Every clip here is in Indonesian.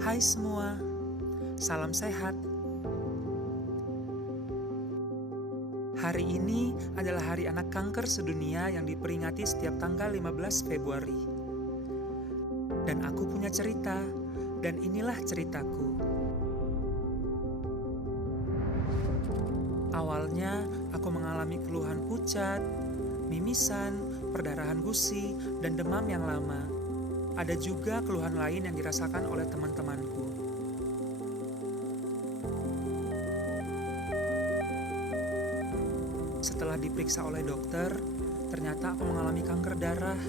Hai semua, salam sehat. Hari ini adalah Hari Anak Kanker Sedunia yang diperingati setiap tanggal 15 Februari. Dan aku punya cerita, dan inilah ceritaku. Awalnya, aku mengalami keluhan pucat, mimisan, perdarahan gusi, dan demam yang lama. Ada juga keluhan lain yang dirasakan oleh teman-temanku. Setelah diperiksa oleh dokter, ternyata aku mengalami kanker darah,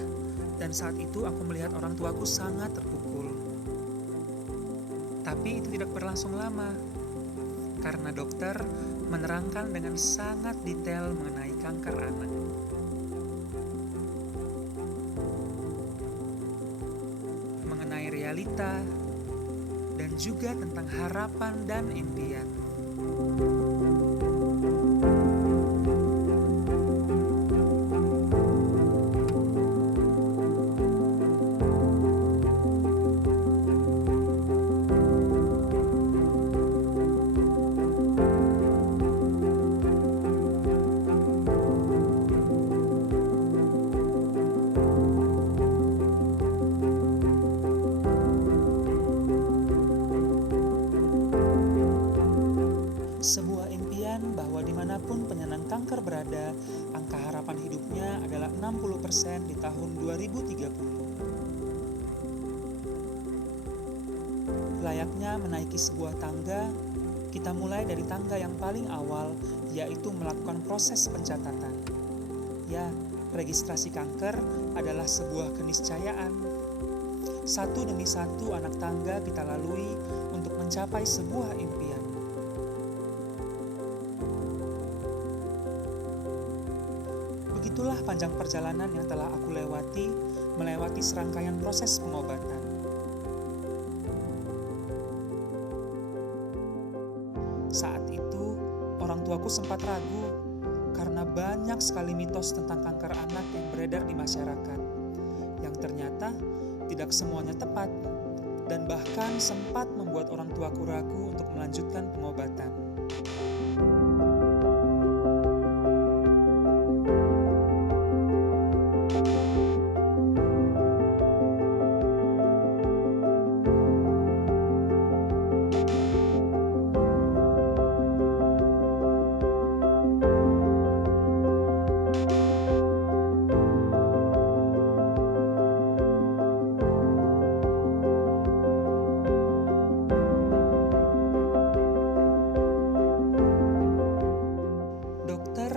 dan saat itu aku melihat orang tuaku sangat terpukul. Tapi itu tidak berlangsung lama, karena dokter menerangkan dengan sangat detail mengenai kanker anak. Mengenai realita, dan juga tentang harapan dan impian. Sebuah impian bahwa dimanapun penyandang kanker berada, angka harapan hidupnya adalah 60% di tahun 2030. Layaknya menaiki sebuah tangga, kita mulai dari tangga yang paling awal, yaitu melakukan proses pencatatan. Ya, registrasi kanker adalah sebuah keniscayaan. Satu demi satu anak tangga kita lalui untuk mencapai sebuah impian. Begitulah panjang perjalanan yang telah aku melewati serangkaian proses pengobatan. Saat itu, orang tuaku sempat ragu karena banyak sekali mitos tentang kanker anak yang beredar di masyarakat, yang ternyata tidak semuanya tepat, dan bahkan sempat membuat orang tuaku ragu untuk melanjutkan pengobatan.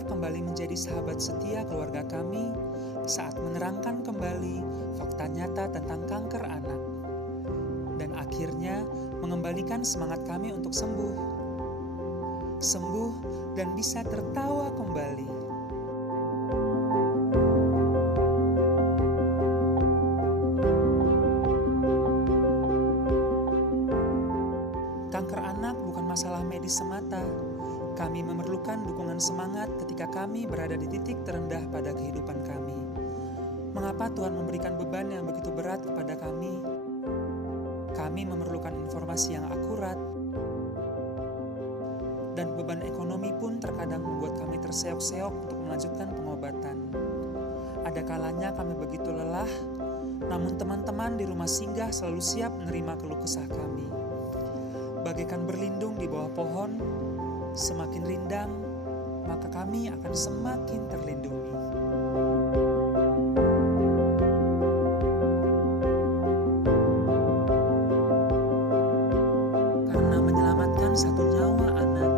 Kembali menjadi sahabat setia keluarga kami saat menerangkan kembali fakta nyata tentang kanker anak, dan akhirnya mengembalikan semangat kami untuk sembuh dan bisa tertawa kembali. Kanker anak bukan masalah medis semata. Kami memerlukan dukungan semangat ketika kami berada di titik terendah pada kehidupan kami. Mengapa Tuhan memberikan beban yang begitu berat kepada kami? Kami memerlukan informasi yang akurat, dan beban ekonomi pun terkadang membuat kami terseok-seok untuk melanjutkan pengobatan. Ada kalanya kami begitu lelah, namun teman-teman di rumah singgah selalu siap menerima keluh kesah kami. Bagaikan berlindung di bawah pohon, semakin rindang, maka kami akan semakin terlindungi. Karena menyelamatkan satu nyawa anak,